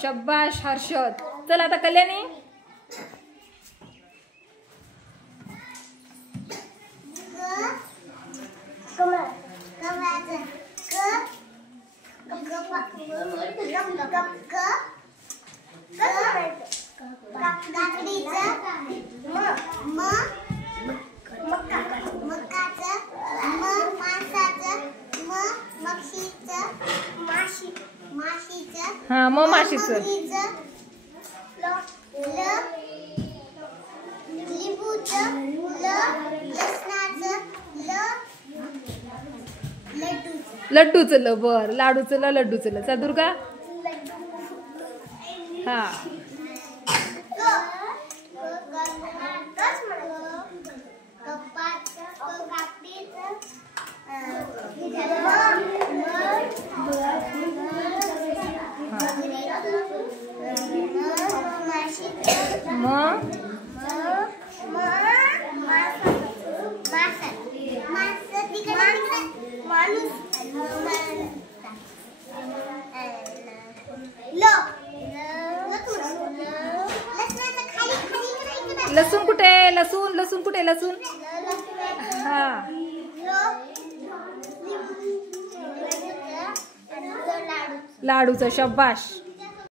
शब्बाश हर्षद. चल आता कल्याणी. हा मग माशीचं लड्डूचं ल. बर लाडूचं ल लड्डूचं ल. चल दुर्गा. हा लसूण कुठे. लसूण लसूण कुठे. लसूण. हा लाडूचं. शब्बाश.